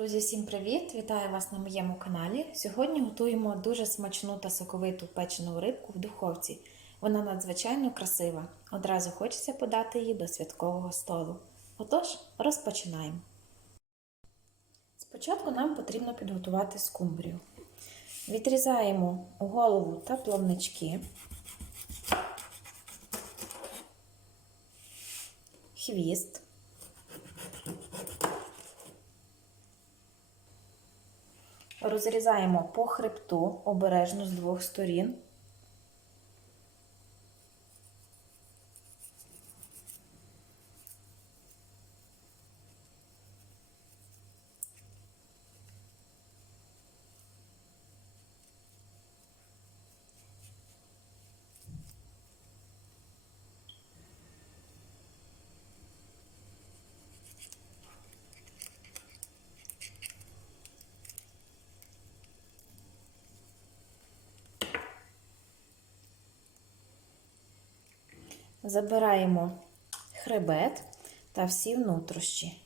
Друзі, всім привіт! Вітаю вас на моєму каналі. Сьогодні готуємо дуже смачну та соковиту печену рибку в духовці. Вона надзвичайно красива. Одразу хочеться подати її до святкового столу. Отож, розпочинаємо. Спочатку нам потрібно підготувати скумбрію. Відрізаємо голову та плавнички, хвіст. Розрізаємо по хребту обережно з двох сторін. Забираємо хребет та всі внутрішні.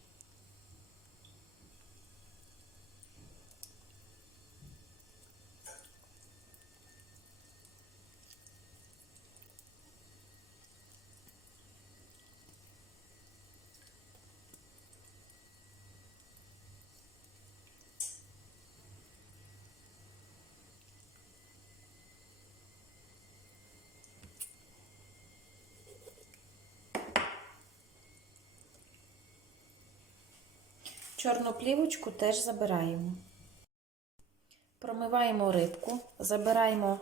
Чорну плівочку теж забираємо. Промиваємо рибку, забираємо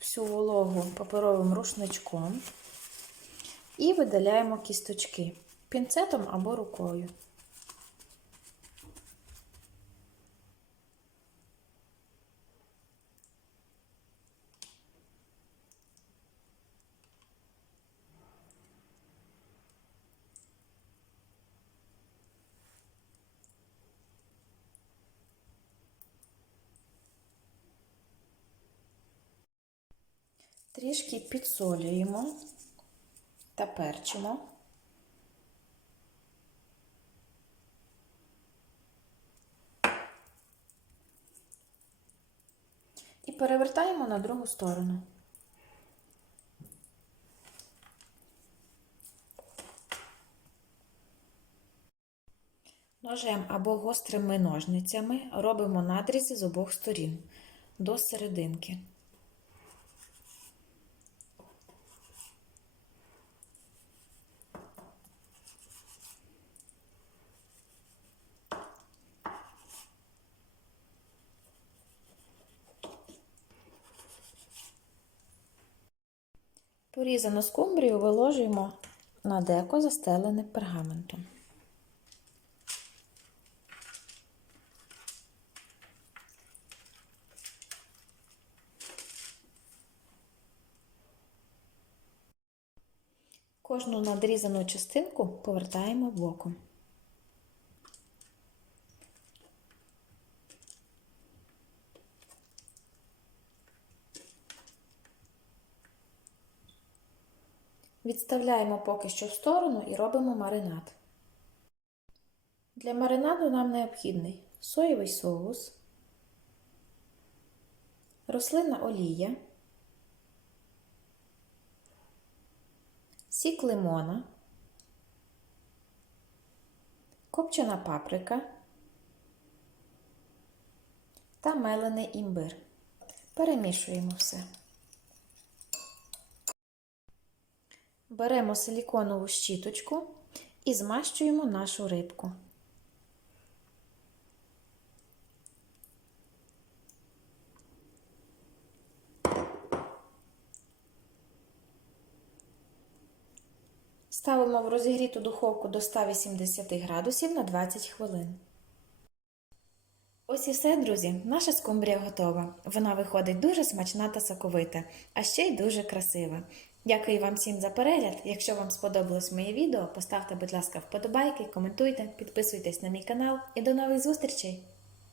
всю вологу паперовим рушничком і видаляємо кісточки пінцетом або рукою. Трішки підсолюємо та перчимо. І перевертаємо на другу сторону. Ножем або гострими ножницями робимо надрізи з обох сторін до серединки. Порізану скумбрію виложуємо на деко, застелене пергаментом. Кожну надрізану частинку повертаємо боком. Відставляємо поки що в сторону і робимо маринад. Для маринаду нам необхідний соєвий соус, рослинна олія, сік лимона, копчена паприка та мелений імбир. Перемішуємо все. Беремо силіконову щіточку і змащуємо нашу рибку. Ставимо в розігріту духовку до 180 градусів на 20 хвилин. Ось і все, друзі. Наша скумбрія готова. Вона виходить дуже смачна та соковита, а ще й дуже красива. Дякую вам всім за перегляд. Якщо вам сподобалось моє відео, поставте, будь ласка, вподобайки, коментуйте, підписуйтесь на мій канал і до нових зустрічей!